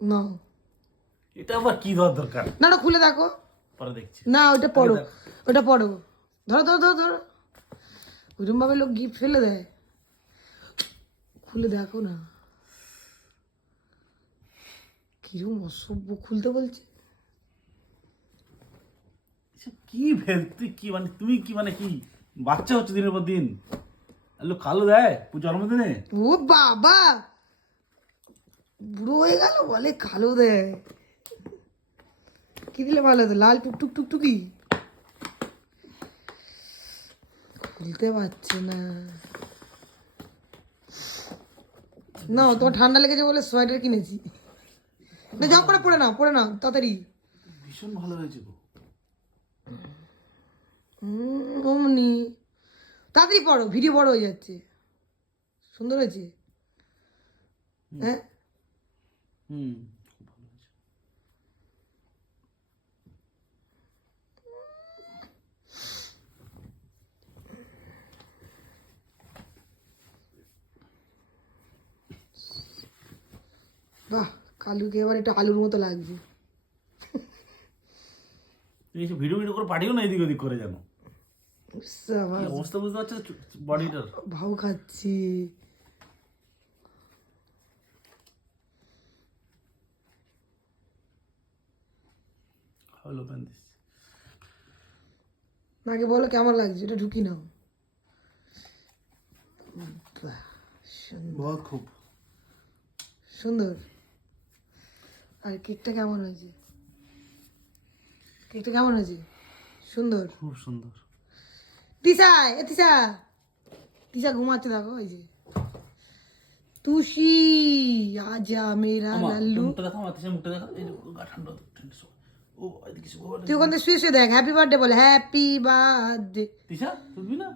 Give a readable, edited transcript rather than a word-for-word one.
না এটা আবার কি দরকার? না ওটা খুলে দেখো, পরে দেখছি। না ওটা পড়ো, ওটা পড়ো, ধরো ধরো ধরো ধরো, ওইরকম ভাবে লোক গিফট ফেলে দেয়, খুলে দেখো না, কিরকম অসভ্য, খুলতে বলছে। এসব কি ভেল, তুই কি মানে, তুমি কি মানে কি বাচ্চা হচ্ছে দিনের পর দিন? লোক কালো দেয় জন্মদিনে? ও বাবা, বুড়ো হয়ে গেল বলে কালো দেয়, কি দিলে ভালো হতো? লাল টুকটুক টুকটুকি, খুলতে পারছে না। না তোমার ঠান্ডা লেগেছে বলে সোয়েটার কিনেছি, না যাও পরে পড়ে নাও, পড়ে নাও তাড়াতাড়ি। ভীষণ ভালো হয়েছে গো। অমনি তাড়াতাড়ি পড়ো, ভিডিও বড় হয়ে যাচ্ছে। সুন্দর হয়েছে, হ্যাঁ হুম, খুব ভালো হয়েছে। বাহ, কালুকে এবার একটু আলুর মতো লাগছে। তুমি এসব ভিডিও ভিডিও করে পাঠিও না এদিক ওদিক করে, জানো সাবাস, কি অবস্থা বুঝতে পারছো বডিটার? ভাও খাচ্ছি। হলো প্যান দিস। আগে বলো কেমন লাগছে, এটা ঢুকি নাও। বাহ, বহুত খুব সুন্দর। আর কেকটা কেমন হয়েছে? কেকটা কেমন হয়েছে? সুন্দর, খুব সুন্দর। তিশা, এ তিশা, তিশা ঘুমাচ্ছে দেখো, এই যে তুষি, আজা মেরা লাল্লু। মুখটা দেখা, আমার তিশার মুখটা দেখা, এই যে গা ঠান্ডা ঠান্ডা সব। ও এদিকে কিছু বলে। তুই ওখান থেকে শুয়ে শুয়ে দেখ, হ্যাপি বার্থডে বলে, হ্যাপি বার্থডে। তিশা শুনবি না?